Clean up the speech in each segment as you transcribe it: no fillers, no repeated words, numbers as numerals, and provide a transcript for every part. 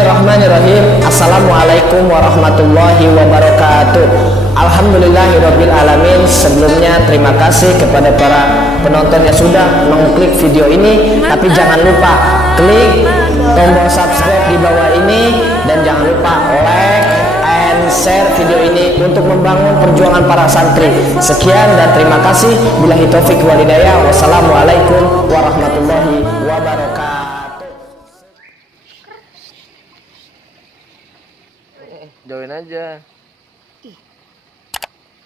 Bismillahirrahmanirrahim. Assalamualaikum warahmatullahi wabarakatuh. Alhamdulillahirabbil alamin. Sebelumnya terima kasih kepada para penonton yang sudah mengklik video ini. Tapi jangan lupa klik tombol subscribe di bawah ini dan jangan lupa like and share video ini untuk membangun perjuangan para santri. Sekian dan terima kasih. Billahi taufik wal hidayah. Wassalamualaikum warahmatullahi wabarakatuh. Join aja. Ih,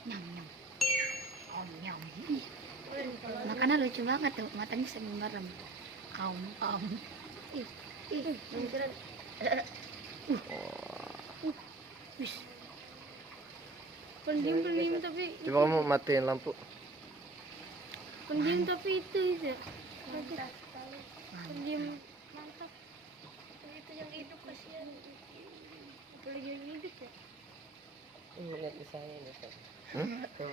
nyam nyam, nyam. Ih, makannya lucu banget tuh, matanya sambil merem. Ih, wis. Pendiam tapi Coba kamu matiin lampu. pendiam tapi itu pendiam mantap. Itu yang hidup kasihan. Apalagi yang hidup ya. Ingat ke saya nih,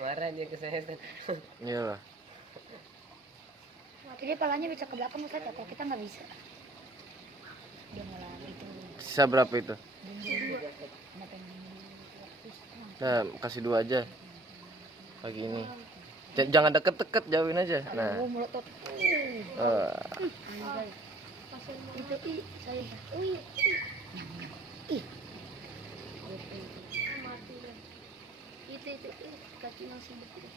marah dia ke saya. Iyalah. Jadi palanya bisa ke belakang Ustaz, atau kita nggak bisa? Dia malah itu. Sisa berapa itu? Nah, kasih 2 aja. Pagi ini. Jangan deket-deket, jauhin aja. Nah. Oh, melotot. Itu saya. Ih, Mati lah. Itu kaki masih betul.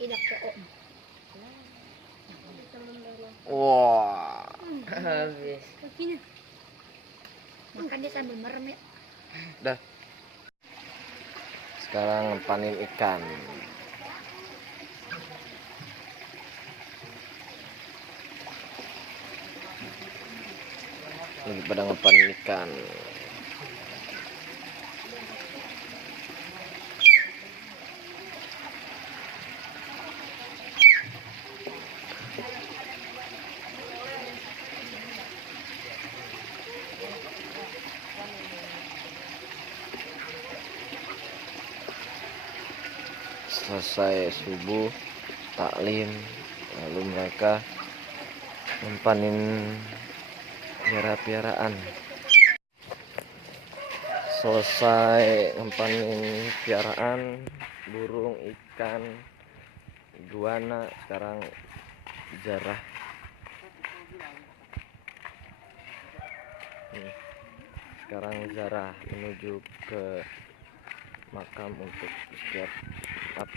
idak kok. Teman darah. Wah. Habis. Kakinya. Makan dia sambil merem ya. Dah. Sekarang panen ikan. Lagi pada ngepanen ikan. Selesai subuh taklim, lalu mereka mempanen piara-piaraan. Selesai mempanen piaraan burung, ikan, iguana, sekarang zarah. Sekarang zarah menuju ke makam untuk setiap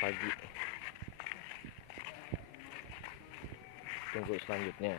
pagi. Tunggu selanjutnya.